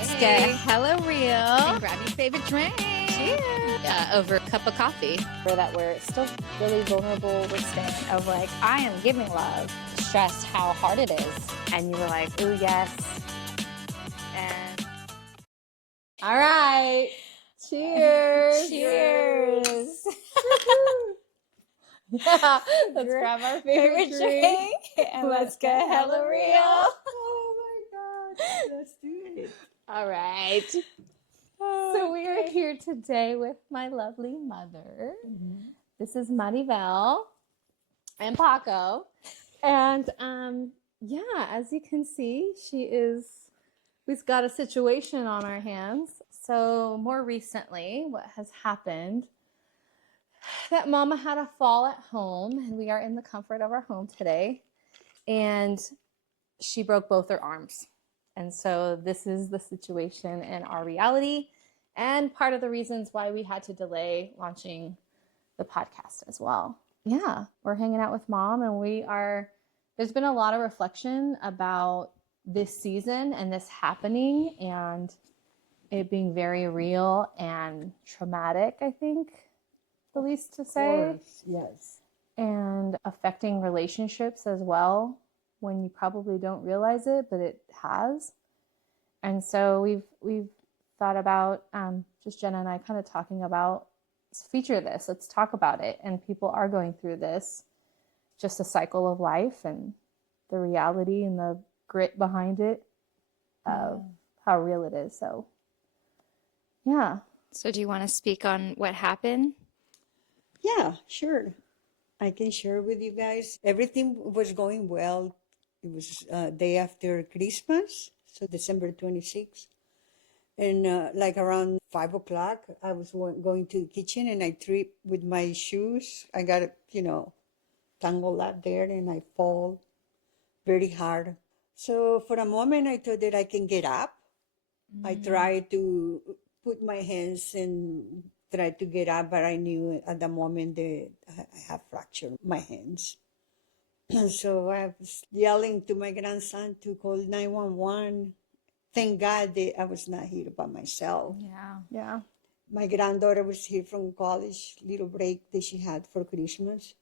Let's get hella real. And grab your favorite drink. Cheers. Over a cup of coffee. Or that we're still really vulnerable with staying of like, I am giving love. Stressed how hard it is. And you were like, ooh, yes. And all right. Cheers. Cheers. Yeah, let's grab our favorite drink and let's get hella real. Oh my God. Let's do it. All right. So we are here today with my lovely mother. Mm-hmm. This is Maribel and Paco. And yeah, as you can see, we've got a situation on our hands. So more recently, what has happened, that Mama had a fall at home, and we are in the comfort of our home today, and she broke both her arms. And so this is the situation in our reality, and part of the reasons why we had to delay launching the podcast as well. Yeah, we're hanging out with Mom, and there's been a lot of reflection about this season and this happening and it being very real and traumatic, I think, the least to say. Of course, yes. And affecting relationships as well when you probably don't realize it, but it has. And so we've thought about, just Jenna and I kind of talking about, let's feature this, let's talk about it. And people are going through this, just a cycle of life and the reality and the grit behind it of how real it is. So, yeah. So do you want to speak on what happened? Yeah, sure. I can share with you guys. Everything was going well. It was day after Christmas, so December 26th. And like around 5 o'clock, I was going to the kitchen and I tripped with my shoes. I got, tangled up there and I fall very hard. So for a moment, I thought that I can get up. I tried to put my hands and try to get up, but I knew at the moment that I have fractured my hands. So I was yelling to my grandson to call 911. Thank God that I was not here by myself. Yeah. My granddaughter was here from college, little break that she had for Christmas.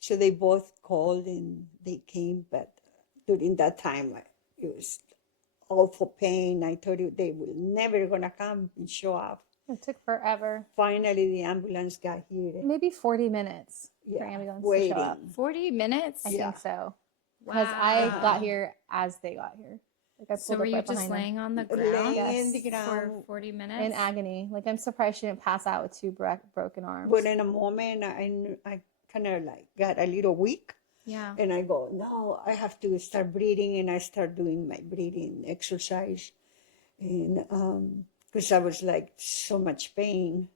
So they both called and they came, but during that time, it was awful pain. I thought they were never going to come and show up. It took forever. Finally, the ambulance got here. Maybe 40 minutes for Yeah, ambulance waiting. to show up. 40 minutes? I Yeah. think so. Because I Wow. got here as they got here. Like I So pulled were up you right just behind them. laying on the Laying ground in the for ground 40 minutes? In agony. Like I'm surprised she didn't pass out with two broken arms. But in a moment, I kind of like got a little weak. Yeah. And I go, no, I have to start breathing. And I start doing my breathing exercise. And because I was like so much pain.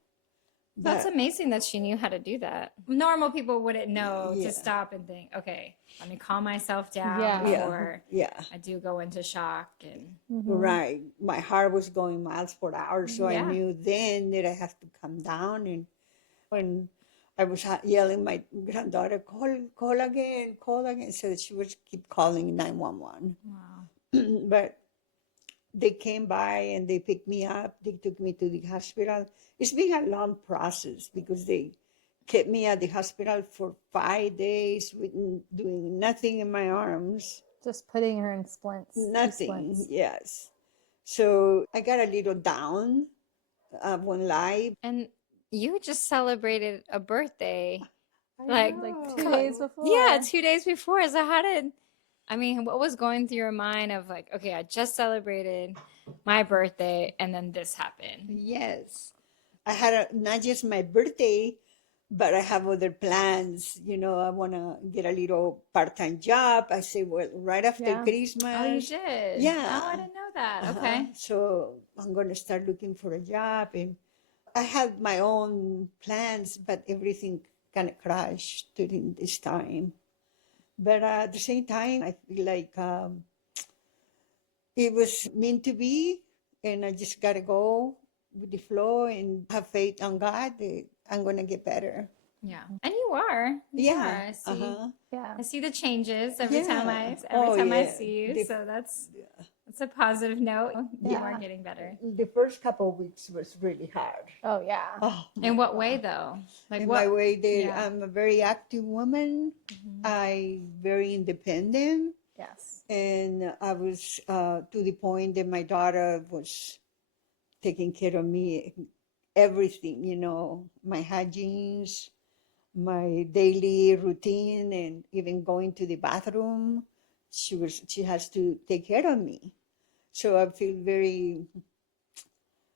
That's But- amazing that she knew how to do that. Normal people wouldn't know Yeah. to stop and think, okay, let me calm myself down Yeah. before Yeah. I do go into shock. And Right. My heart was going miles per hour. So Yeah. I knew then that I have to come down. And when I was yelling my granddaughter, call again, call again. So she would keep calling 911. wow. But they came by and they picked me up. They took me to the hospital. It's been a long process because they kept me at the hospital for 5 days with doing nothing in my arms. Just putting her in splints. Nothing, Splints. yes. So I got a little down one night. And you just celebrated a birthday. Like know. 2 days before. Yeah, 2 days before. So what was going through your mind of like, okay, I just celebrated my birthday and then this happened. Yes. I had not just my birthday, but I have other plans. I want to get a little part-time job. I say, well, right after Yeah. Christmas. Oh, you did? Yeah. Oh, I didn't know that. Uh-huh. Okay. So I'm going to start looking for a job. And I had my own plans, but everything kind of crashed during this time. But at the same time, I feel like it was meant to be, and I just got to go with the flow and have faith on God that I'm going to get better. Yeah. And you are. You Yeah. are. I Yeah. see the changes every Yeah. time I Oh, I yeah. see you. So that's It's a positive note. You Yeah. are getting better. The first couple of weeks was really hard. Oh yeah. Oh, In my what God. way, though? Like In what? my way, Yeah. I'm a very active woman. I very independent, Yes. and I was to the point that my daughter was taking care of me, everything, my hygienes, my daily routine, and even going to the bathroom. She has to take care of me. So I feel very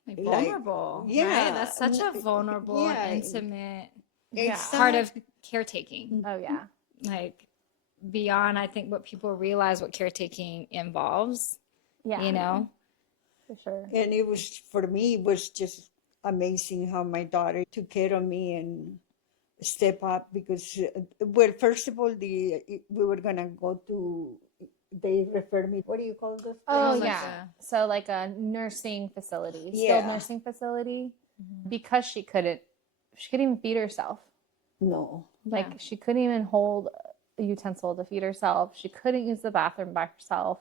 Like like, vulnerable, right? yeah, That's such a vulnerable yeah, and intimate it's part not- of caretaking. Oh yeah. Like beyond, I think, what people realize what caretaking involves. Yeah. You know? For sure. And it was, for me, it was just amazing how my daughter took care of me and step up because, well, first of all, we were going to go to, they referred me, what do you call those Oh like places? yeah. So like a nursing facility, skilled Yeah. nursing facility, because she couldn't even feed herself. No. Like she couldn't even hold a utensil to feed herself. She couldn't use the bathroom by herself.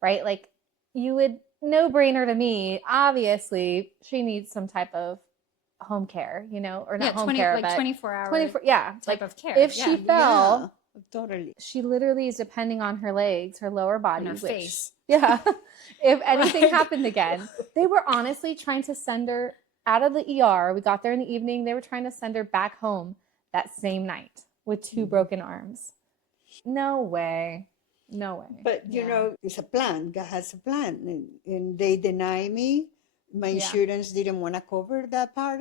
Right? Like you would no brainer to me. Obviously, she needs some type of home care, or not Yeah, home 20 care, like but 24-hour 24. Yeah, type like of care. if Yeah. she fell, Yeah, totally. she literally is depending on her legs, her lower body, her which, face. yeah. If anything Right. happened again, they were honestly trying to send her out of the ER. We got there in the evening. They were trying to send her back home that same night with 2 broken arms. No way. No way. But, it's a plan. God has a plan. And they deny me. My insurance didn't want to cover that part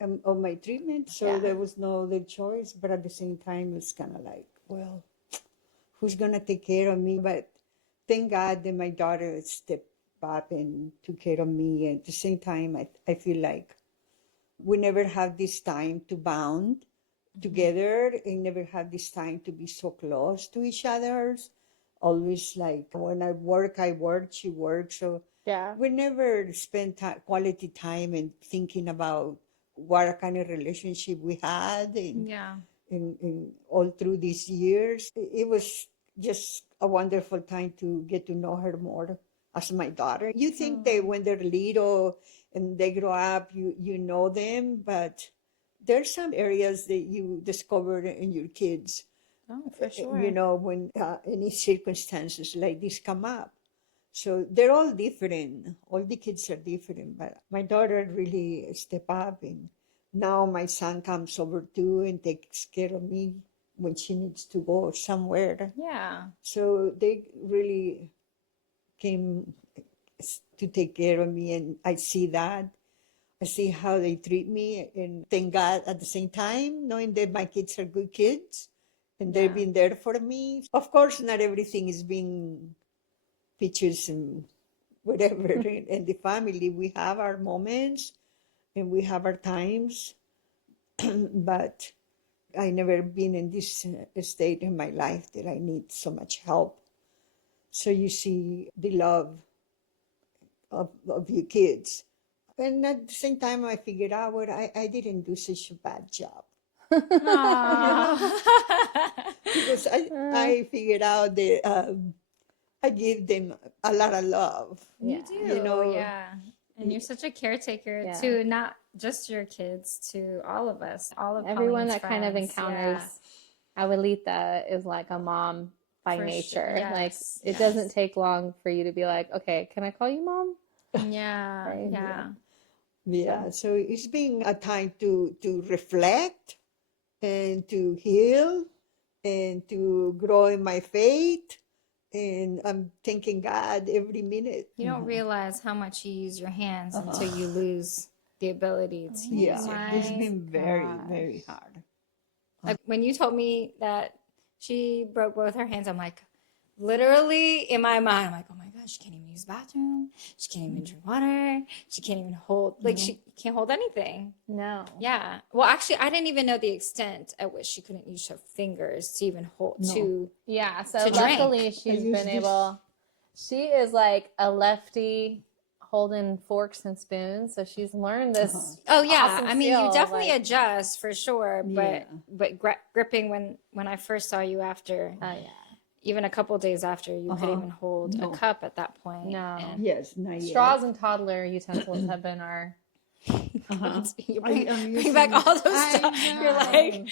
of my treatment. So Yeah. there was no other choice. But at the same time, it's kind of like, well, who's going to take care of me? But thank God that my daughter stepped up and took care of me. At the same time, I feel like we never have this time to bond together and never have this time to be so close to each other. Always like when I work, she works. So Yeah. we never spend quality time and thinking about what kind of relationship we had and, Yeah. and all through these years. It was just a wonderful time to get to know her more as my daughter. You think that when they're little and they grow up, you know them, but there's some areas that you discover in your kids, Oh, for sure. when any circumstances like this come up. So they're all different. All the kids are different, but my daughter really stepped up, and now my son comes over too and takes care of me when she needs to go somewhere. Yeah. So they really came to take care of me, and I see that. I see how they treat me, and thank God at the same time, knowing that my kids are good kids and they've been there for me. Of course, not everything is being pictures and whatever in the family. We have our moments and we have our times, but I never been in this state in my life that I need so much help. So you see the love of your kids. And at the same time, I figured out what I didn't do such a bad job. Because I figured out that I give them a lot of love. You do, yeah. And you're such a caretaker Yeah. to not just your kids, to all of us, all of Everyone Pauline's that kind of friends. encounters Abuelita is like a mom by For sure. nature. Like Yes, it doesn't take long for you to be like, okay, can I call you mom? Yeah, Right? yeah. Yeah, so it's been a time to reflect and to heal and to grow in my faith. And I'm thanking God every minute. You don't realize how much you use your hands until you lose the ability to use your It's hands. been very, very hard. Like when you told me that she broke both her hands, I'm like, literally in my mind, I'm like, oh my gosh, she can't even use the bathroom. She can't even drink water. She can't even hold, like, she can't hold anything. No. Yeah. Well, actually, I didn't even know the extent at which she couldn't use her fingers to even hold, to. Yeah. So To drink. luckily she's use been this. able, she is like a lefty holding forks and spoons. So she's learned this. Oh yeah, awesome I mean, you skill, definitely like- adjust for sure, Yeah. but gripping when I first saw you after, Oh yeah. even a couple days after, you could even hold No. a cup at that point. No. And Yes, not yet. Straws and toddler utensils have been our. you bring, I'm bring back using- all those I straws. You're know. like,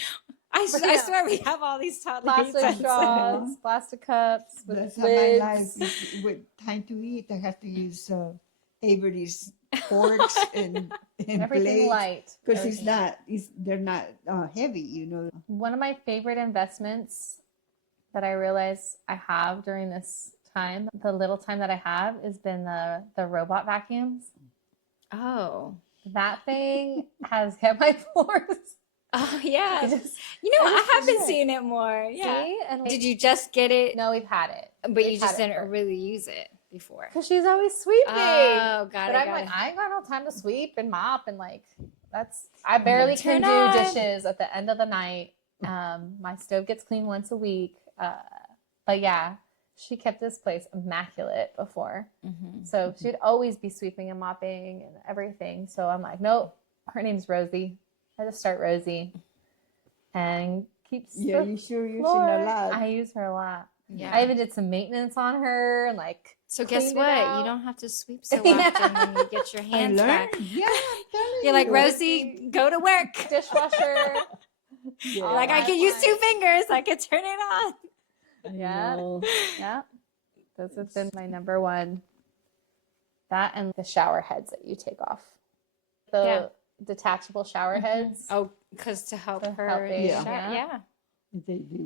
I Yeah. swear we have all these toddler Plastic utensils. straws, plastic cups with That's how my life lids. is. With time to eat, I have to use Avery's forks and Everything plates light. because everything. they're not heavy, you know. One of my favorite investments that I realize I have during this time, the little time that I have, has been the robot vacuums. Oh. That thing has kept my floors. Oh, yeah. It just- You know, I I just have been wish it. seeing it more. Yeah. See? And Did you just get it? No, we've had it. But you just didn't really use it before. Because she's always sweeping. Oh, got but it. I'm got like, it. I ain't got no time to sweep and mop and like I barely can Turn do on. dishes at the end of the night. My stove gets cleaned once a week. But yeah, she kept this place immaculate before. Mhm. So she'd always be sweeping and mopping and everything. So I'm like, nope, her name's Rosie. I just start Rosie and keeps Yeah, the you sure using floor. a lot. I use her a lot. Yeah. I even did some maintenance on her and like. So guess cleaned it what? out. You don't have to sweep so Yeah. often when you get your I hands back. learned. Yeah, I'm telling You're like, you. Rosie, go to work. Dishwasher. Yeah. You're like, I my can use life. 2 fingers. I can turn it on. Yeah. No. Yeah. Those have been my number one. That and the shower heads that you take off. The Yeah. detachable shower heads. Oh, because to help To her. help baby, shower- yeah. yeah.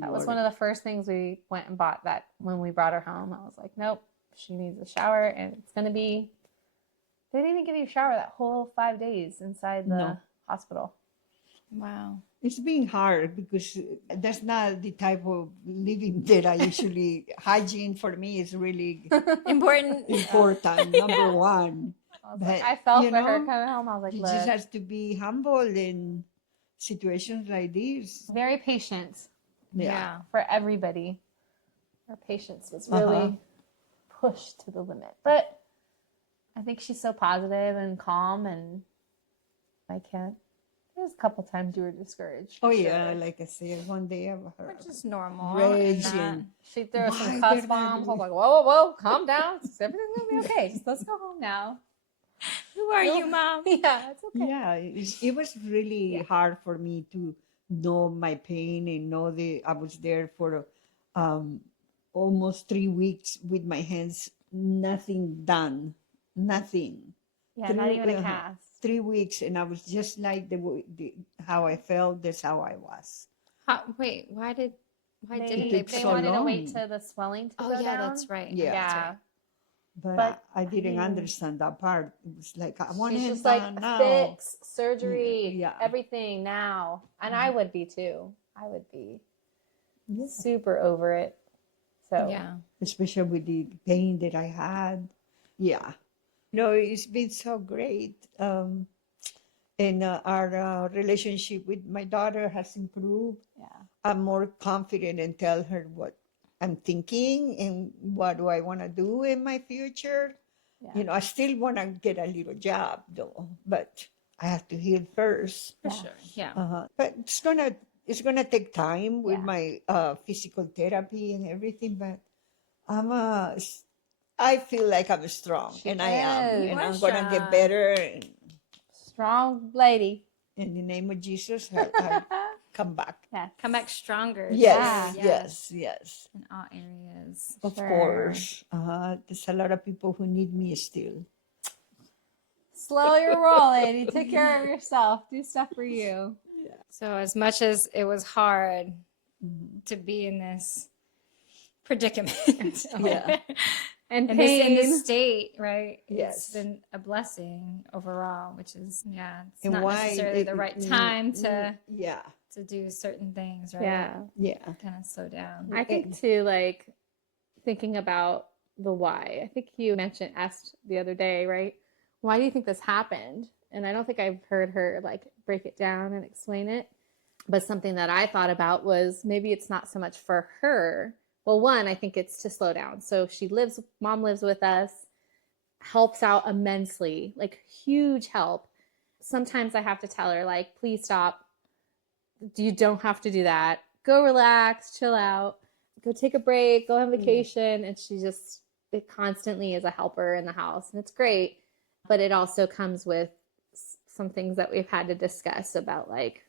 That was one of the first things we went and bought that when we brought her home. I was like, nope, she needs a shower and it's going to be, they didn't even give you a shower that whole 5 days inside the No. hospital. Wow. It's been hard because that's not the type of living that I usually. Hygiene for me is really Important. important. Number one. I was like, But, I felt you for her know, coming home. I was like, You look, just have to be humble in situations like this. very patient Yeah. for everybody. Her patience was really pushed to the limit. But I think she's so positive and calm, and I can't. There's a couple times you were discouraged. Oh for yeah, sure. like I said, one day I've heard. Which is normal. Rage and and- She threw us some Why cuss they're not bombs. I was doing- like, whoa, whoa, whoa, calm down. Everything's gonna be okay. Just let's go home now. Who are you, Mom? Yeah, it's okay. Yeah, it was really hard for me to know my pain and know that I was there for almost 3 weeks with my hands, nothing done, nothing. Yeah, not even a uh-huh. cast. 3 weeks, and I was just like how I felt. That's how I was. Wait, why didn't They, they took they so wanted to wait long. till the swelling to Oh, go yeah, down. that's right. Yeah. Yeah. But, But, I didn't I mean, understand that part. It was like I want She's it just like, done now. fix, surgery, Yeah. everything now. And I would be too. I would be Yeah. super over it. So, Yeah. Especially with the pain that I had. Yeah. It's been so great. And our relationship with my daughter has improved. yeah. I'm more confident and tell her what I'm thinking and what do I want to do in my future. Yeah. I still want to get a little job though, but I have to heal first. For Yeah. sure. Yeah. But it's gonna take time with Yeah. my physical therapy and everything. But I feel like I'm strong, She and I am, is. and I'm Worship. gonna get better. And Strong lady. in the name of Jesus, I'll come back. Yeah. Come back stronger. Yes, too. yes, In all areas. of Sure. course. There's a lot of people who need me still. Slow your roll, lady. Take care of yourself. Do stuff for you. So as much as it was hard Mhm. to be in this predicament, Yeah. And in pain. this state, right? Yes. It's been a blessing overall, which is it's And not why necessarily the right time Yeah, to do certain things, right? Yeah. yeah. Kind of slow down. I think too, like thinking about the why. I think you asked the other day, right? Why do you think this happened? And I don't think I've heard her like break it down and explain it. But something that I thought about was maybe it's not so much for her. Well, one, I think it's to slow down. So mom lives with us, helps out immensely, like huge help. Sometimes I have to tell her, like, please stop. You don't have to do that. Go relax, chill out. go take a break, go on vacation. And it constantly is a helper in the house. And it's great. But it also comes with some things that we've had to discuss about like,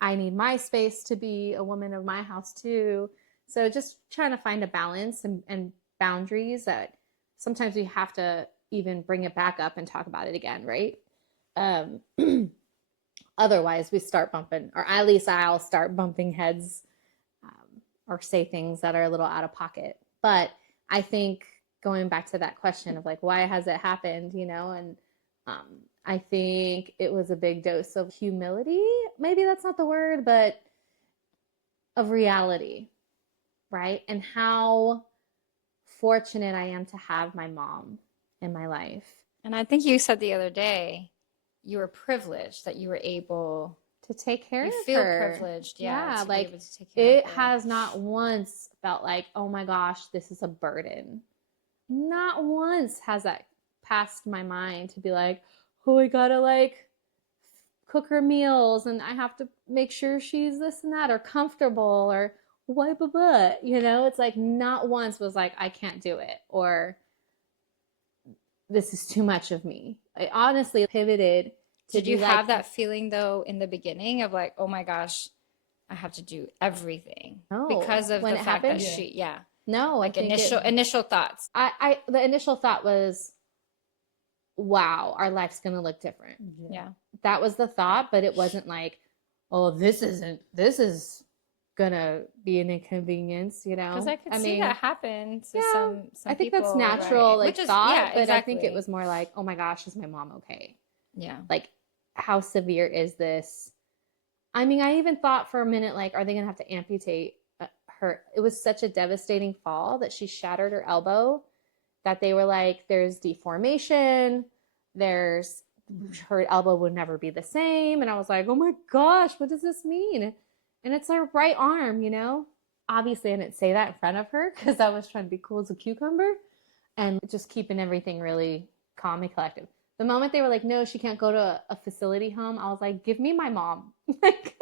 I need my space to be a woman of my house too. So just trying to find a balance and boundaries that sometimes we have to even bring it back up and talk about it again, right? Otherwise we start bumping, or at least I'll start bumping heads, or say things that are a little out of pocket. But I think going back to that question of like, why has it happened, and I think it was a big dose of humility. Maybe that's not the word, but of reality, right? And how fortunate I am to have my mom in my life. And I think you said the other day, you were privileged that you were able to take care of her. You feel privileged, yeah, to like be able to take care it of her. has not once felt like, oh my gosh, this is a burden. Not once has that passed my mind to be like, oh, I gotta like cook her meals and I have to make sure she's this and that or comfortable or wipe a butt. It's like not once was like, I can't do it or this is too much of me. I honestly pivoted. Did you have that feeling though in the beginning of like, oh my gosh, I have to do everything because of when the it fact happened? that she, No, like I think initial thoughts. the initial thought was, wow, our life's gonna look different. Yeah. That was the thought, but it wasn't like, oh, this is gonna be an inconvenience, Because I could see that happen to some I think people, that's natural, right? like thought, yeah, but exactly. I think it was more like, oh my gosh, is my mom okay? Yeah. Like, how severe is this? I mean, I even thought for a minute, like, are they gonna have to amputate her? It was such a devastating fall that she shattered her elbow that they were like, there's deformation, her elbow would never be the same. And I was like, oh my gosh, what does this mean? And it's her right arm, Obviously, I didn't say that in front of her because I was trying to be cool as a cucumber and just keeping everything really calm and collective. The moment they were like, no, she can't go to a facility home, I was like, give me my mom. Like,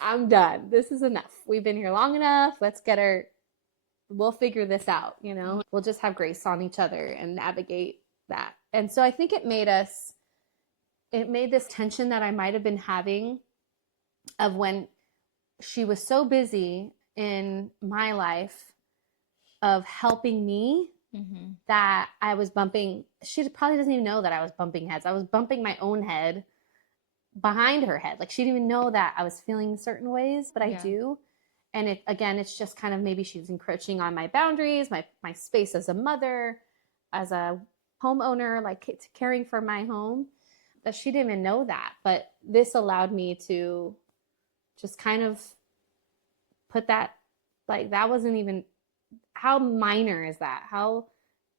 I'm done. This is enough. We've been here long enough. Let's get her. We'll figure this out, We'll just have grace on each other and navigate that. And so I think it made this tension that I might have been having of when she was so busy in my life of helping me that I was bumping. She probably doesn't even know that I was bumping heads. I was bumping my own head behind her head. Like she didn't even know that I was feeling certain ways, but I do. And it's just kind of maybe she's encroaching on my boundaries, my space as a mother, as a homeowner, like caring for my home, that she didn't even know that. But this allowed me to just kind of put that, like, that wasn't even, how minor is that? How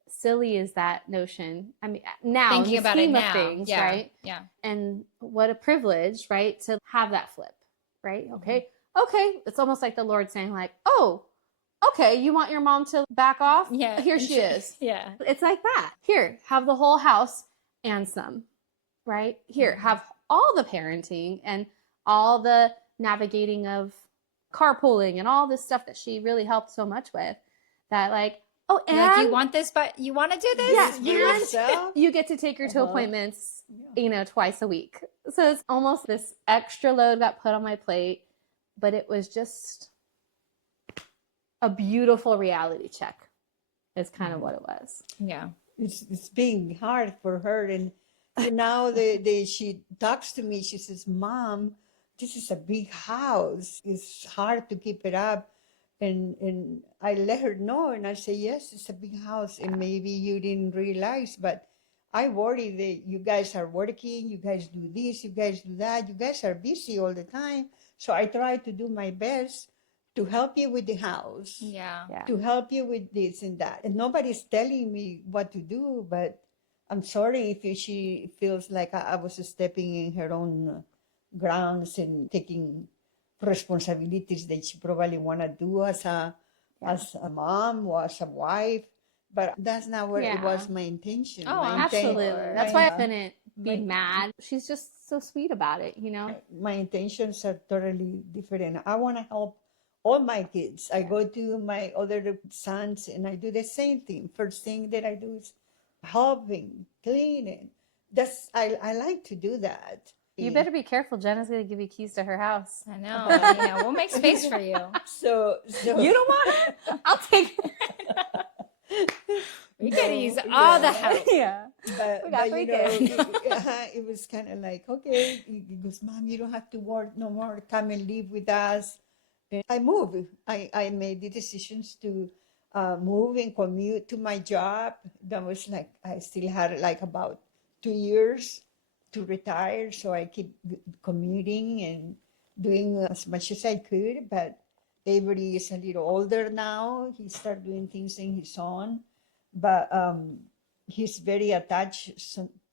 silly is that notion? I mean, now thinking about it now, things, yeah, right? Yeah. And what a privilege, right? To have that flip, right? Okay. It's almost like the Lord saying like, oh, okay, you want your mom to back off? Yeah. Here she is. Yeah. It's like that. Here, have the whole house and some, right? Here, have all the parenting and all the navigating of carpooling and all this stuff that she really helped so much with, that like, oh, and like, you want this, but you want to do this? Yeah, you get to take her to appointments, twice a week. So it's almost this extra load got put on my plate, but it was just a beautiful reality check is kind of what it was. Yeah. It's being hard for her. And now she talks to me, she says, Mom, this is a big house. It's hard to keep it up. And I let her know, and I say, yes, it's a big house, and maybe you didn't realize, but I worry that you guys are working, you guys do this, you guys do that, you guys are busy all the time. So I try to do my best to help you with the house, to help you with this and that. And nobody's telling me what to do, but I'm sorry if she feels like I was stepping in her own grounds and taking responsibilities that she probably want to do as a mom or as a wife, but that's not what it was my intention. Oh, absolutely. That's why I couldn't be mad. She's just so sweet about it, My intentions are totally different. I want to help all my kids. I go to my other sons and I do the same thing. First thing that I do is helping, cleaning. I like to do that. You better be careful. Jenna's going to give you keys to her house. I know. We'll make space for you. So You don't want it? I'll take it. We could use all the help. Yeah. But, We got but three you know, kids. it was kind of like, okay, he goes, Mom, you don't have to work no more. Come and live with us. And I moved. I made the decisions to move and commute to my job. That was like, I still had like about 2 years to retire. So I keep commuting and doing as much as I could. But Avery is a little older now. He started doing things on his own. But he's very attached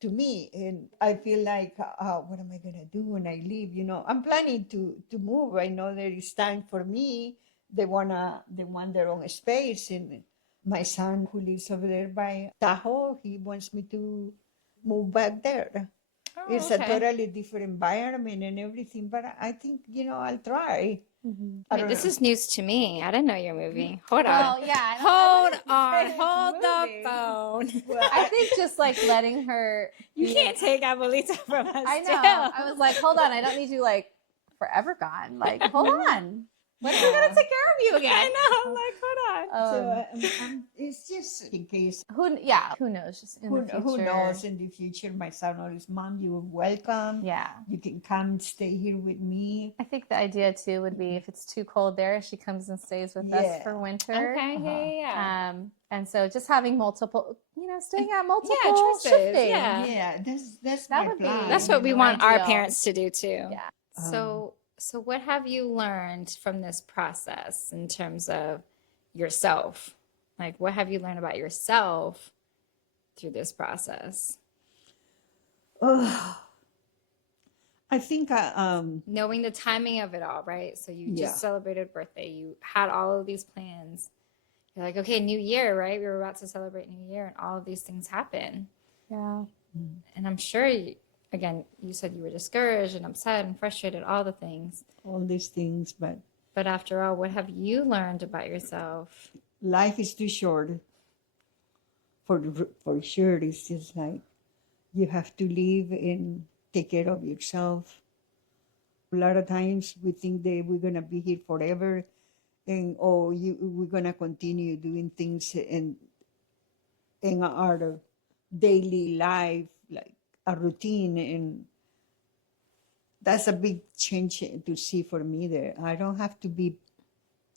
to me, and I feel like, what am I gonna do when I leave? I'm planning to move. I know there is time for me. They want their own space, and my son who lives over there by Tahoe, he wants me to move back there. Oh, It's okay. a totally different environment and everything, but I think I'll try. I Wait, don't this know. is news to me. I didn't know you're moving. Hold on. Well, yeah. Hold I on. wouldn't Hold the moving. phone. Well, I think just like letting her. You be- can't take Abuelita from us. I know. too. I was like, hold on. I don't need you like forever gone. Like, hold on. When are we going to take care of you again? I know. I'm like, hold on. so it's just in case. Who knows? Just in the future. Who knows in the future? My son always, Mom, you're welcome. Yeah. You can come stay here with me. I think the idea too would be if it's too cold there, she comes and stays with us Yeah. for winter. Okay. Yeah. And so just having multiple, staying at multiple choices, shifting. yeah. Yeah, that's That my would be- plan. That's what we know, want our ideal. parents to do too. Yeah. So what have you learned from this process in terms of yourself? Like, what have you learned about yourself through this process? Oh, I think Knowing the timing of it all, right? So you Yeah. just celebrated birthday. You had all of these plans. You're like, okay, New Year, right? We were about to celebrate New Year, and all of these things happen. Yeah. And I'm sure, again, you said you were discouraged and upset and frustrated, all the things. all these things, but But after all, what have you learned about yourself? life is too short. For sure, it's just like you have to live and take care of yourself. A lot of times we think that we're gonna be here forever, and we're gonna continue doing things in our daily life, like a routine, and that's a big change to see for me there. I don't have to be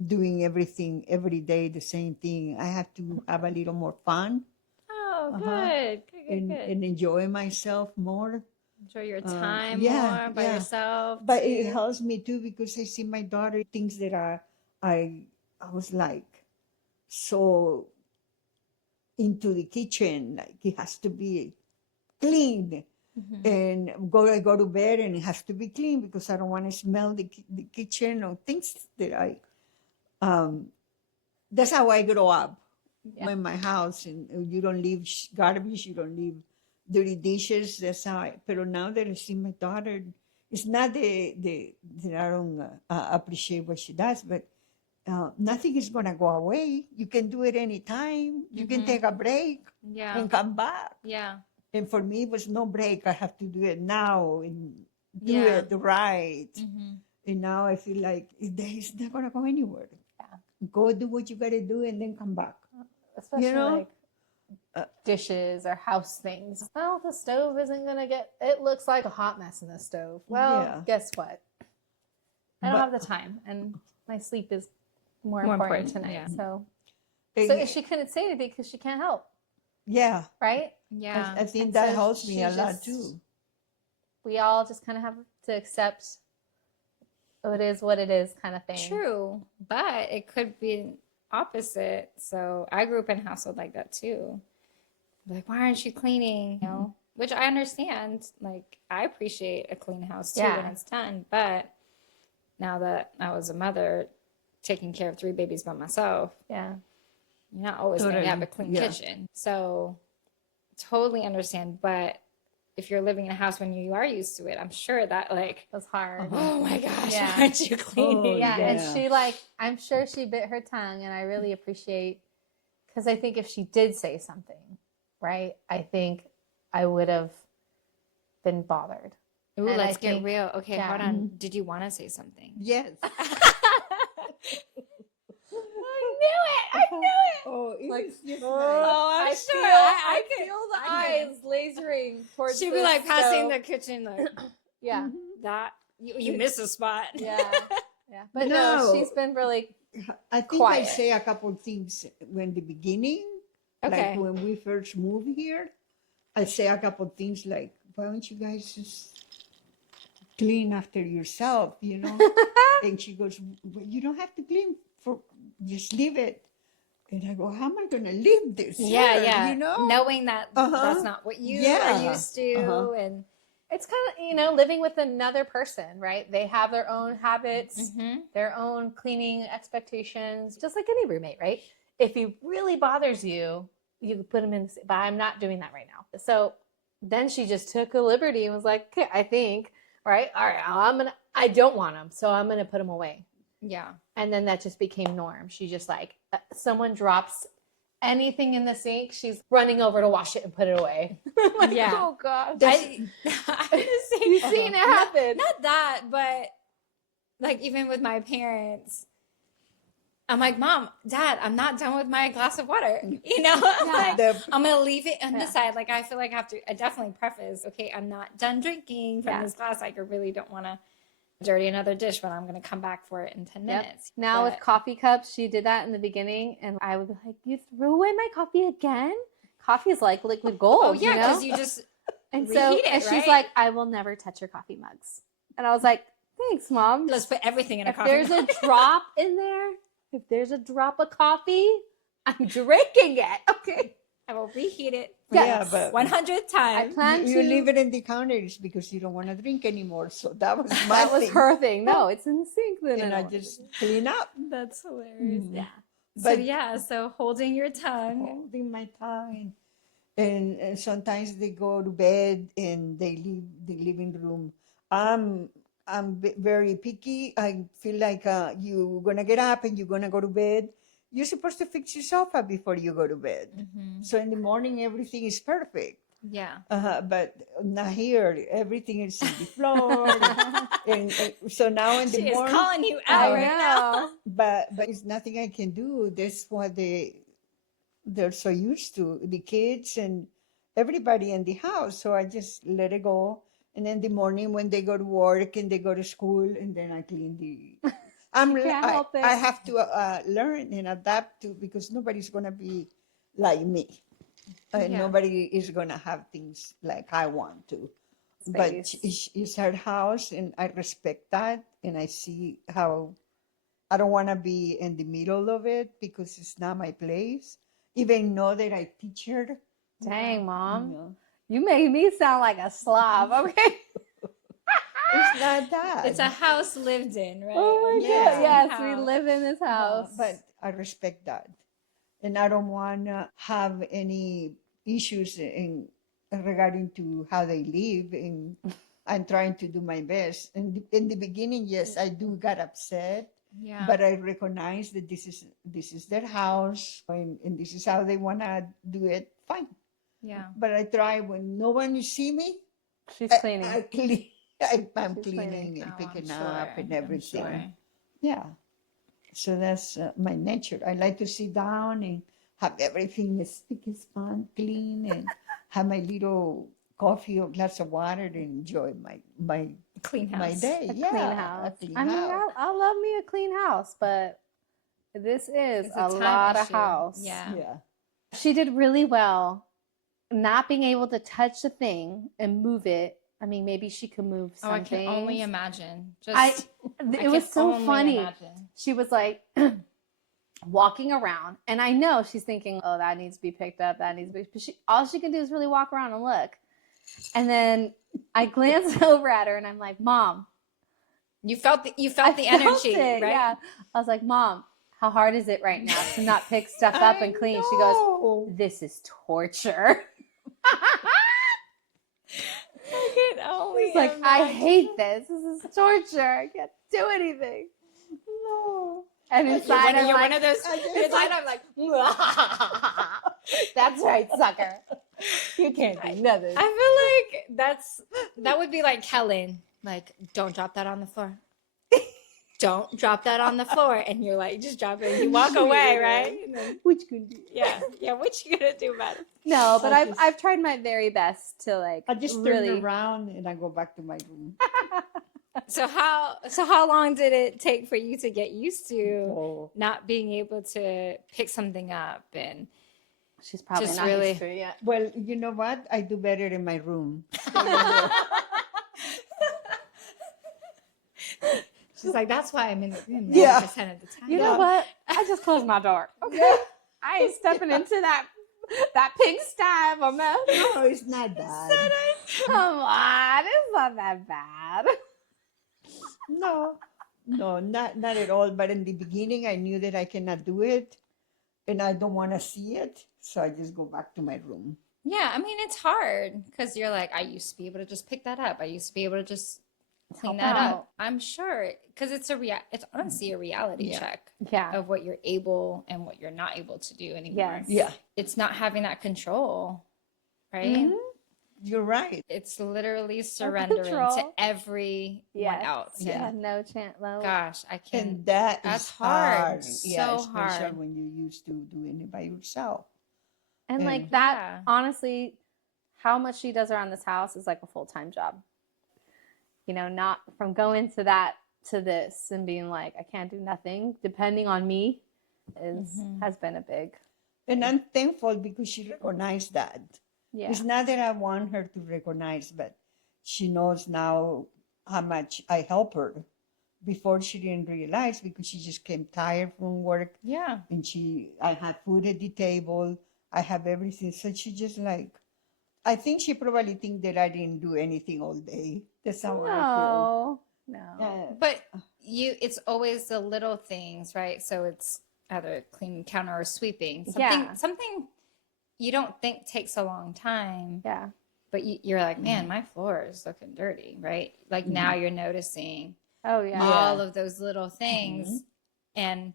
doing everything every day the same thing. I have to have a little more fun Oh, Uh-huh. good. and enjoy myself more. Enjoy your time yeah, more by yeah. yourself. But too. it helps me too because I see my daughter things that I was like so into the kitchen, like it has to be clean. Mhm. And I go to bed and it has to be clean because I don't want to smell the kitchen or things that that's how I grow up Yeah. in my house, and you don't leave garbage, you don't leave dirty dishes. That's how but now that I see my daughter, it's not that I don't appreciate what she does, but nothing is going to go away. You can do it anytime. You can Mhm. take a break Yeah. and come back. Yeah. And for me, it was no break. I have to do it now and do Yeah. it right. Mhm. And now I feel like it's not going to go anywhere. Yeah. Go do what you got to do and then come back. Especially know? like dishes or house things. Well, the stove isn't going to it looks like a hot mess in the stove. Well, Yeah. guess what? I don't But- have the time and my sleep is more More important important, tonight. yeah. So And- she couldn't say anything because she can't help, yeah. right? Yeah. I think And that so helps me she a lot just- too. We all just kind of have to accept it is what it is kind of thing. True, but it could be opposite. So I grew up in a household like that too. Like, why aren't you cleaning? You know, which I understand. Like, I appreciate a clean house too when Yeah. it's done. But now that I was a mother, taking care of 3 babies by myself, Yeah. you're not always going to have a Totally, clean yeah. kitchen. So totally understand. But if you're living in a house when you are used to it, I'm sure that like, It was hard. oh my gosh, Yeah. why aren't you cleaning? Oh, Yeah, and Yeah. she like, I'm sure she bit her tongue, and I really appreciate, because I think if she did say something, right, I think I would have been bothered. Ooh, And let's I get think- real. Okay, yeah. hold on. Did you want to say something? Yes. I knew it. Oh, it Like, was just Oh, I'm I sure. Feel, I could- feel the I eyes lasering towards. She'd be the like passing stove. the kitchen, like Yeah, that. You missed a spot. yeah, yeah. But no, No. she's been really. I think quiet. I say a couple of things when the beginning, Okay. like when we first moved here. I say a couple of things like, "Why don't you guys just clean after yourself?" You know. And she goes, well, "You don't have to clean for, just leave it." And I go, "How am I going to leave this?" Yeah, here?" yeah. You know. Knowing that that's not what you are Yeah. used to, and It's kind of, living with another person, right? They have their own habits, their own cleaning expectations, just like any roommate, right? If he really bothers you, you can put him in, but I'm not doing that right now. So then she just took a liberty and was like, okay, I think, right? All right, I don't want him, so I'm going to put him away. yeah, And then that just became norm. She just like, someone drops anything in the sink, she's running over to wash it and put it away. I'm like, Yeah. oh gosh. I'm the same. You've seen it happen. Not that, but like even with my parents, I'm like, Mom, Dad, I'm not done with my glass of water. You know, I'm like, The- I'm gonna leave it on Yeah. the side. Like I feel like I have to. I definitely preface. Okay, I'm not done drinking from Yeah. this glass. Like I really don't want to dirty another dish, but I'm gonna come back for it in 10 Yep. minutes. Now with But- coffee cups, she did that in the beginning, and I would be like, "You threw away my coffee again? Coffee is like liquid gold." oh yeah, because because you just and reheat it, and she's right? like, "I will never touch your coffee mugs," and I was like, "Thanks, Mom. let's put everything in a If coffee. there's a mug." drop in there, if there's a drop of coffee, I'm drinking it." Okay. I will reheat it. Yeah, but 100 I times. plan you to. leave it in the counters because you don't want to drink anymore. So that was my That was thing. her thing. No, it's in the sink. Then And I don't just clean up. That's hilarious. yeah. So But yeah, so holding your tongue. holding my tongue. And sometimes they go to bed and they leave the living room. I'm very picky. I feel like you're gonna get up and you're gonna go to bed. You're supposed to fix your sofa before you go to bed. So in the morning everything is perfect. Yeah. But not here. Everything is on the floor. and so now in the She is morning, calling you I out right now. know. but it's nothing I can do. That's what they're so used to, the kids and everybody in the house. So I just let it go. And then the morning when they go to work and they go to school, and then I clean the. can't help it. I have to learn and adapt to, because nobody's gonna be like me. Yeah. Nobody is gonna have things like I want to. But Space. it's her house, and I respect that, and I see how I don't want to be in the middle of it because it's not my place. Even though that I teach her, Dang, Mom. no, You made me sound like a slob. Okay. it's not that. It's a house lived in, right? Oh my Yeah. God. Yes, we House. live in this house. But I respect that, and I don't want to have any issues in regarding to how they live. And I'm trying to do my best. And in the beginning, yes, I do got upset. Yeah. But I recognize that this is their house, and this is how they want to do it. Fine. yeah. But I try when no one see me. She's I- cleaning. I clean. I'm She's cleaning cleaning. and Oh, picking I'm up sure. and I'm everything. sure. Yeah. So that's my nature. I like to sit down and have everything as spick as span, clean, and have my little coffee or glass of water and enjoy my Clean house. my day. A yeah, clean a house. clean I mean, house. I love me a clean house, but this is It's a time lot of issue. house. Yeah. Yeah. She did really well. Not being able to touch the thing and move it. I mean, maybe she could move Oh, some I can only things. imagine. Just I I it was can so only funny. imagine. She was like walking around, and I know she's thinking, "Oh, that needs to be picked up. That needs to be." But all she can do is really walk around and look. And then I glanced over at her, and I'm like, "Mom, You felt the I energy, felt it, right? Yeah, I was like, "Mom, how hard is it right now to not pick stuff up and clean?" She goes, know. "This is torture." like, I hate this. This is torture. I can't do anything. No. And inside, I'm You're like, one of those. Inside, I'm like, that's right, sucker. You can't do nothing. I feel like that would be like Kellen. Like, don't drop that on the floor. Don't drop that on the floor. And you're like, just drop it. And you walk away, right? And then, Which can do? yeah. What you gonna do about it? No, but I just- I've tried my very best to like I just really. turn around and I go back to my room. So how long did it take for you to get used to Oh. not being able to pick something up and She's probably Just not really- used to it yet. Well, you know what? I do better in my room. she's like, that's why I'm in the room 90% Yeah. of the time. You know what? I just closed my door. Okay, I ain't stepping into that pigsty of a mess. No, it's not bad. Come on, it's not that bad. No, not at all. But in the beginning, I knew that I cannot do it, and I don't want to see it, so I just go back to my room. Yeah, I mean, it's hard because you're like, I used to be able to just pick that up. I used to be able to just clean Help that out. up. I'm sure because it's honestly a reality Yeah. check Yeah, of what you're able and what you're not able to do anymore. Yes. Yeah, It's not having that control, right? Mhm. you're right. It's literally surrendering to control. everyone Yes. else. Yeah, And no chance. No. gosh, I can. And that's That's hard. Yeah, So especially hard. when you used to doing it by yourself. And Yeah. like that, Yeah. honestly, how much she does around this house is like a full-time job. You know, not from going to that to this and being like, I can't do nothing, depending on me, has been a big. And I'm thankful because she recognized that. Yeah. It's not that I want her to recognize, but she knows now how much I help her. Before she didn't realize because she just came tired from work Yeah. and I have food at the table, I have everything. So she just like, I think she probably think that I didn't do anything all day. That's how No. I feel. But it's always the little things, right? So it's either cleaning the counter or sweeping. Yeah. Something you don't think takes a long time, Yeah. but you're like, man, my floor is looking dirty, right? Like now you're noticing Oh yeah. all of those little things, and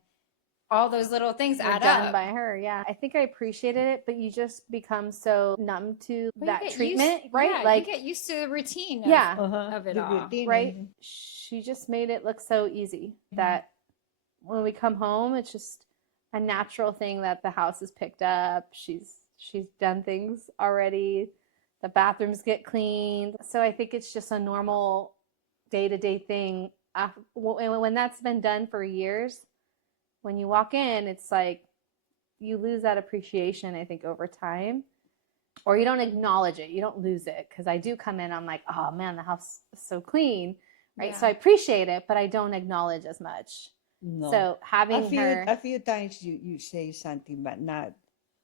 all those little things Were add done up. by her. Yeah. I think I appreciated it, but you just become so numb to But you that get treatment, used- right? yeah, like, you get used to the routine. yeah. Of it The all, routine. right? She just made it look so easy that when we come home, it's just a natural thing that the house is picked up. She's done things already. The bathrooms get cleaned. So I think it's just a normal day-to-day thing. When that's been done for years, when you walk in, it's like you lose that appreciation, I think, over time. Or you don't acknowledge it. You don't lose it. Because I do come in, I'm like, oh man, the house is so clean. Right. Yeah. So I appreciate it, but I don't acknowledge as much. No. So having a her, few times you say something, but not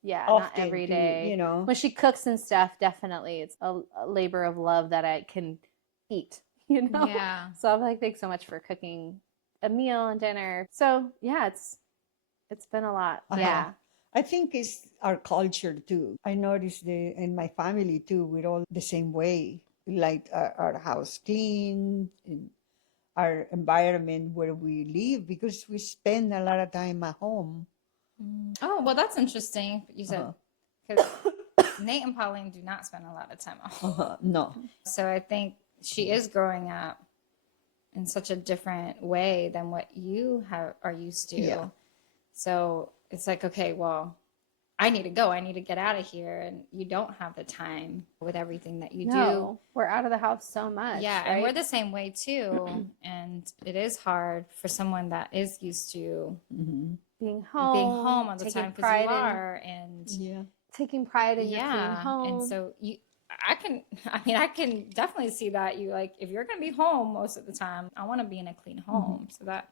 yeah, often. not every to, day. you know. When she cooks and stuff, definitely it's a labor of love that I can eat, you know? Yeah. So I'm like, thanks so much for cooking a meal and dinner. So yeah, it's been a lot. Uh-huh. Yeah. I think it's our culture too. I noticed in my family too, we're all the same way. Like our house clean, and our environment where we live, because we spend a lot of time at home. Oh, well, that's interesting. You said Uh-huh. because Nate and Pauline do not spend a lot of time at home. No. So I think she is growing up in such a different way than what you are used to. Yeah. So it's like, okay, well, I need to go. I need to get out of here. And you don't have the time with everything that you No, we're out of the house so do. much. Yeah. right? And we're the same way too. And it is hard for someone that is used to Mm-hmm. being home, being home all the taking time because pride you in are. And Yeah. taking pride in your clean yeah. home. And so I can definitely see that you like, if you're going to be home most of the time, I want to be in a clean home. So that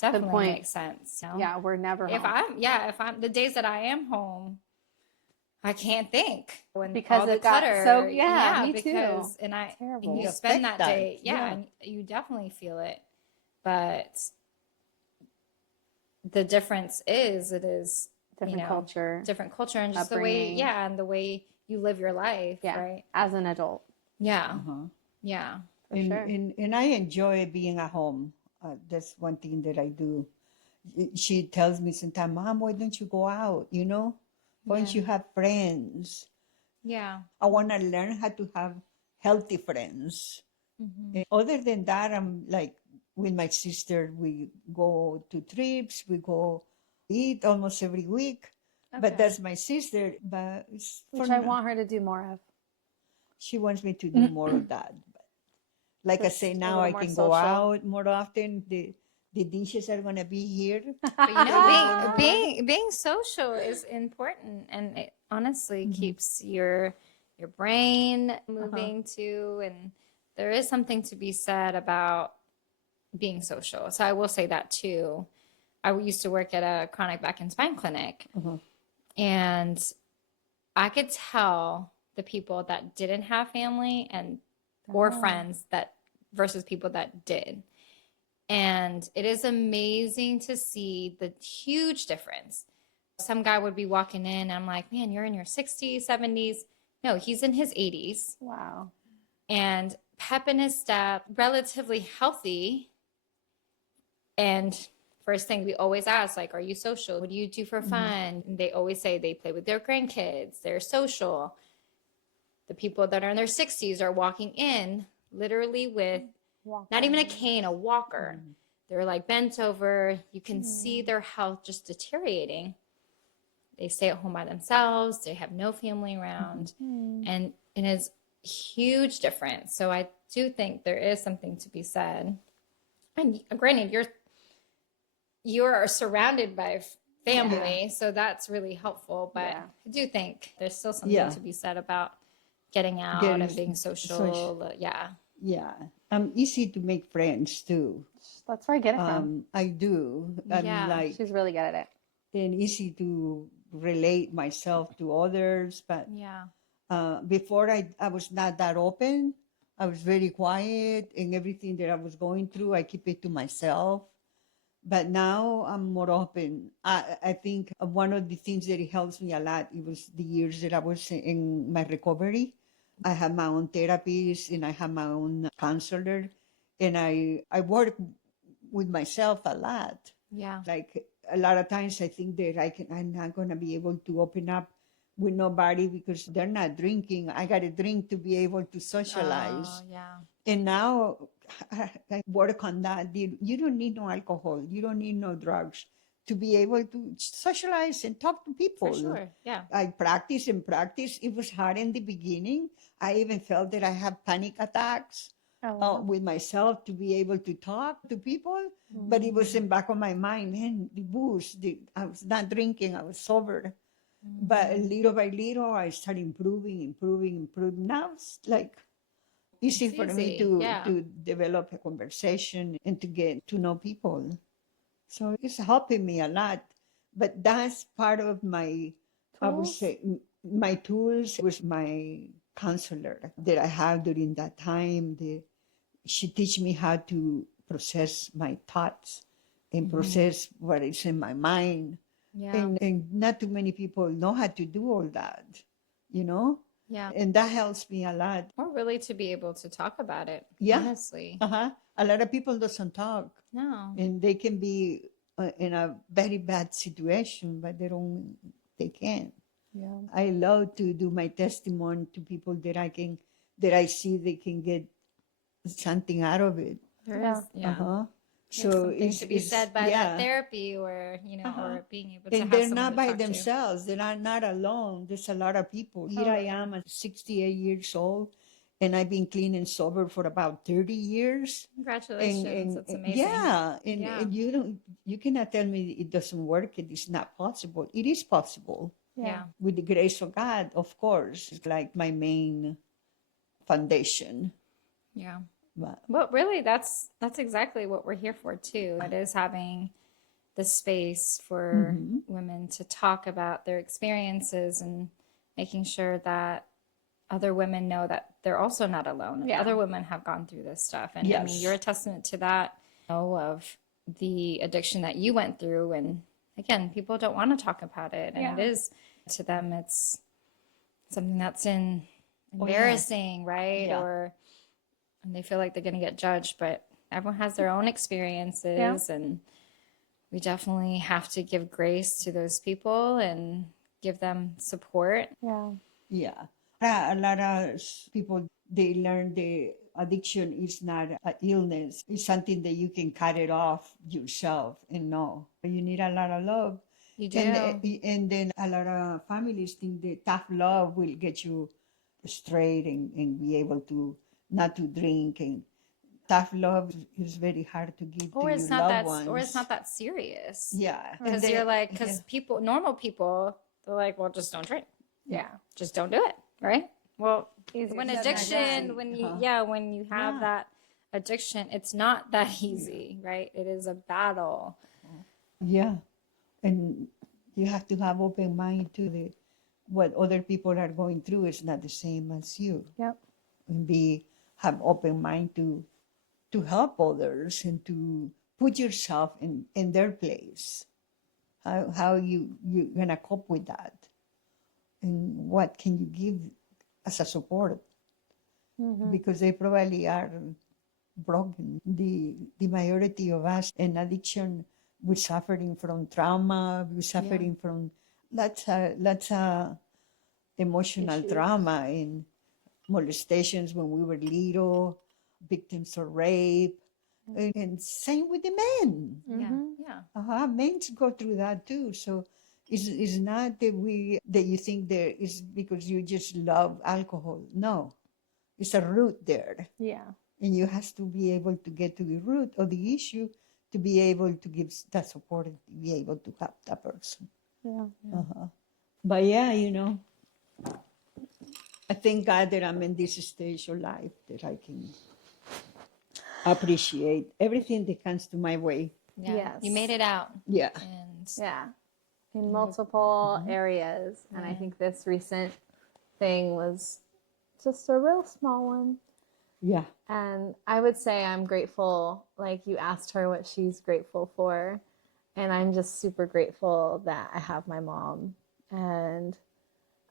definitely point. makes sense. You know? yeah, we're never If home. I'm the days that I am home, I can't think when Because all the it got clutter. so- yeah, me too. because, And Terrible. you You spend affect that that, day, yeah. and you definitely feel it. But the difference is, it is different culture different culture, and just the way, Upbringing. and the way you live your life, Yeah. right? as an adult. Yeah, Uh-huh. yeah. For sure. And I enjoy being at home. That's one thing that I do. She tells me sometimes, Mom, why don't you go out? You know, why don't you have friends? Yeah. I want to learn how to have healthy friends. And other than that, I'm like with my sister, we go to trips, we go eat almost every week. But Okay. that's my sister. But it's for Which I want her to do more of. she wants me to do more of that. But like I Just say, a now little I more can go social. out more often. The dishes are gonna be here. But you know, Ah. being social is important, and it honestly keeps your brain moving too. And there is something to be said about being social. So I will say that too. I used to work at a chronic back and spine clinic, and I could tell the people that didn't have family and or friends that versus people that did. And it is amazing to see the huge difference. Some guy would be walking in, and I'm like, man, you're in your 60s, 70s. No, he's in his 80s. Wow. And pep in his step, relatively healthy. And first thing we always ask, like, are you social? What do you do for fun? And they always say they play with their grandkids, they're social. The people that are in their 60s are walking in literally with not even a cane, a walker. They're like bent over. You can see their health just deteriorating. They stay at home by themselves. They have no family around. And it is a huge difference. So I do think there is something to be said. And granted, you are surrounded by family, so that's really helpful. But I do think there's still something to be said about getting out and being social. Yeah, I'm easy to make friends too. That's where I get it from. I do. I'm like, She's really good at it. and easy to relate myself to others. But before I was not that open. I was very quiet, and everything that I was going through, I keep it to myself. But now I'm more open. I think one of the things that it helps me a lot, it was the years that I was in my recovery. I have my own therapist and I have my own counselor, and I work with myself a lot. Yeah. Like a lot of times I think that I'm not gonna be able to open up with nobody because they're not drinking. I got to drink to be able to socialize. Oh, yeah. And now I work on that. You don't need no alcohol. You don't need no drugs to be able to socialize and talk to people. For sure. Yeah. I practice and practice. It was hard in the beginning. I even felt that I have panic attacks with myself to be able to talk to people. But it was in back of my mind, man, the booze, I was not drinking. I was sober. But little by little, I started improving. Now it's like easy for me to develop a conversation and to get to know people. So it's helping me a lot. But that's part of my, I would say, my tools was my counselor that I had during that time. She teach me how to process my thoughts and process what is in my mind. Yeah. And not too many people know how to do all that, you know? Yeah. And that helps me a lot. Or really to be able to talk about it. Yeah. Honestly. A lot of people doesn't talk. No. And they can be in a very bad situation, but they can't. Yeah. I love to do my testimony to people that I see they can get something out of it. There is. Yeah. So something to be said by that therapy, or or being able to and have they're someone not to by talk to. themselves. They're not alone. There's a lot of people. Here I am at 68 years old, and I've been clean and sober for about 30 years. Congratulations. That's amazing. Yeah. And you cannot tell me it doesn't work. It is not possible. It is possible. Yeah. With the grace of God, of course. It's like my main foundation. Yeah. But well, really, that's exactly what we're here for too. It is having the space for women to talk about their experiences and making sure that other women know that they're also not alone. Yeah. Other women have gone through this stuff. And I mean, you're a testament to that, of the addiction that you went through. And again, people don't want to talk about it. And it is, to them, it's something that's embarrassing, right? Yeah. Or and they feel like they're going to get judged, but everyone has their own experiences, and we definitely have to give grace to those people and give them support. Yeah. Yeah. A lot of people, they learn the addiction is not an illness. It's something that you can cut it off yourself and know. You need a lot of love. You do. And then a lot of families think that tough love will get you straight and be able to not to drink. And tough love is very hard to give or to it's your not loved that ones. or it's not that serious. Yeah. Because you're like, because people, normal people, they're like, well, just don't drink. Yeah. Just don't do it. Right. Well, Easy when said than addiction, done. when you, Uh-huh. when you have Yeah. that addiction, it's not that easy, right? It is a battle. Yeah, and you have to have open mind to the what other people are going through is not the same as you, Yep. and have open mind to help others and to put yourself in their place. How you gonna cope with that, and what can you give as a support? Mm-hmm. Because they probably are broken. The majority of us in addiction, we're suffering from trauma, we're suffering from lots of emotional Issues. trauma and molestations when we were little, victims of rape, and same with the men. Mm-hmm. Yeah. Men go through that too. So it's not that you think there is because you just love alcohol. No, it's a root there. Yeah. And you have to be able to get to the root of the issue to be able to give that support and to be able to help that person. Yeah. But yeah, I thank God that I'm in this stage of life that I can appreciate everything that comes to my way. Yeah. Yes. You made it out. Yeah. And Yeah. In multiple areas. And I think this recent thing was just a real small one. Yeah. And I would say I'm grateful, like you asked her what she's grateful for. And I'm just super grateful that I have my mom and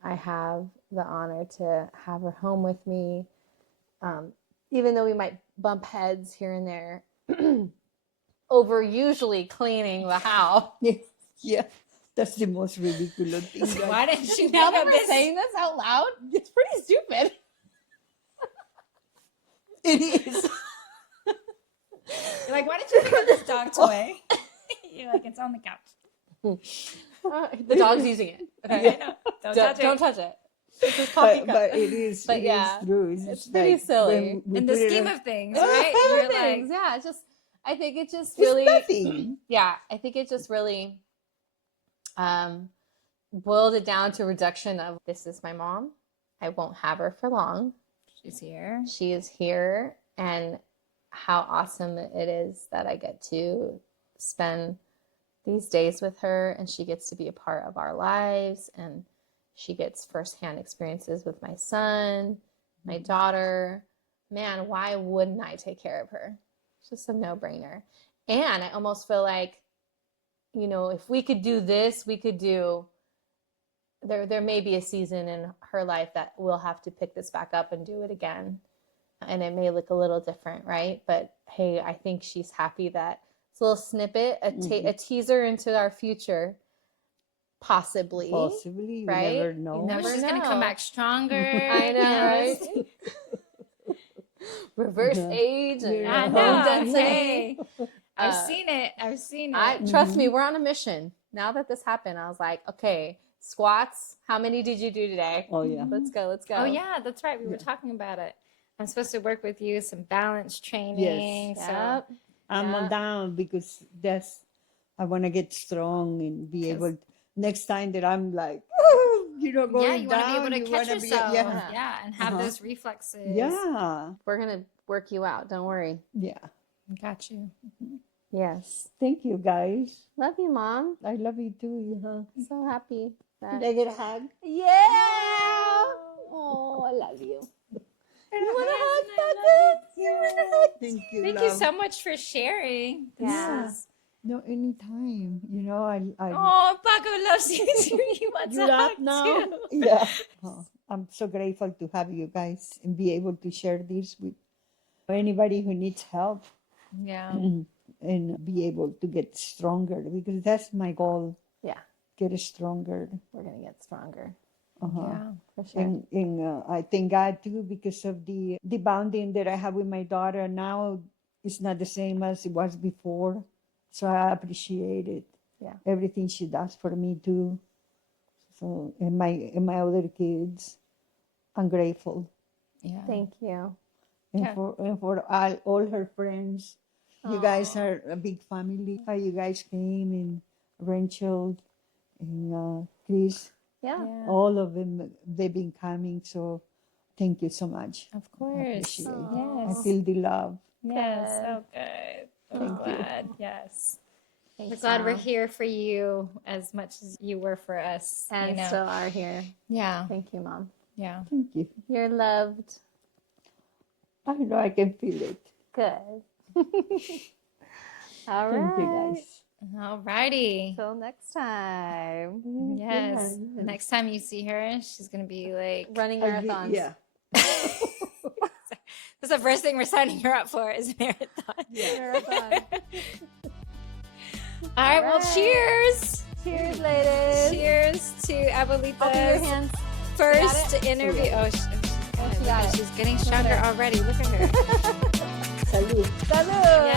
I have the honor to have her home with me. Even though we might bump heads here and there over usually cleaning the house. Yeah. That's the most ridiculous thing. why didn't you Now think that of we're this? saying this out loud, it's pretty stupid. It is. You're like, why did you think of this dog toy? You're like, it's on the couch. The dog's using it. Okay. I know. Don't touch it. This is coffee cup. But it is. But it yeah, is true. it's pretty silly. when we In the put it scheme on- of things, right? You're like, Things, yeah. It's just, I think it just it's really, nothing. yeah. I think it just really boiled it down to a reduction of this is my mom. I won't have her for long. she's here. She is here, and how awesome it is that I get to spend these days with her, and she gets to be a part of our lives, and she gets firsthand experiences with my son, my daughter. Man, why wouldn't I take care of her? It's just a no-brainer. And I almost feel like, if we could do this, we could do, there may be a season in her life that we'll have to pick this back up and do it again. And it may look a little different, right? But hey, I think she's happy that it's a little snippet, a teaser into our future, possibly. Possibly. You right? never know. You never She's gonna come know. back stronger. I know, Yes. right? Reverse age. And Yeah. I bone know. density. Hey, I've Uh, seen it. I've seen it. Trust me, we're on a mission. Now that this happened, I was like, okay, squats. How many did you do today? Oh yeah. Let's go. Oh yeah, that's right. We were talking about it. I'm supposed to work with you some balance training. So Yep. I'm Yeah. down because I want to get strong and be able. Next time that I'm like, going yeah, you want to be down, able to you catch wanna be- yourself. yeah. Yeah, and have Uh-huh. those reflexes. Yeah. We're gonna work you out. Don't worry. Yeah. Got you. Yes. Thank you, guys. Love you, Mom. I love you too. Yeah. So happy. Did I get a hug? Yeah. Oh, I love you. You want a hug, Thank Papa? Thank you. Thank you love. so much for sharing. This Yeah. is- No, anytime. I Oh, Paco loves you too. He wants you a laugh hug now. too. Yeah. Oh, I'm so grateful to have you guys and be able to share this with Anybody who needs help Yeah. and be able to get stronger, because that's my goal. Yeah, Get stronger. we're gonna get stronger Yeah. for sure. And I thank God too, because of the bonding that I have with my daughter now. It's not the same as it was before, so I appreciate it. Yeah. Everything she does for me too. So and my other kids, I'm grateful. Yeah. Thank you. And Yeah. for all her friends. You guys are a big family. How you guys came, and Rachel and Chris, Yeah. Yeah. all of them, they've been coming. So thank you so much. Of I course. appreciate it. I Yes. feel the love. Yes. Good. So good. I'm Thank you. glad. Yes. Thanks, We're glad we're Mom. here for you as much as you were for us. And you know? still are here. Yeah. Thank you, Mom. Yeah. Thank you. You're loved. I know I can feel it. Good. All Thank you right. guys. All righty. Till next time. Yes. Yeah. Next time you see her, she's going to be like, Running I'll be- marathons. yeah. that's the first thing we're signing her up for is a marathon. Marathon. All right. Well, right. cheers. Cheers, ladies. Cheers to Open your Abuelita's hands. first Got it? interview. Oh, she got it. she's getting stronger already. Look at her. Salud. Salud.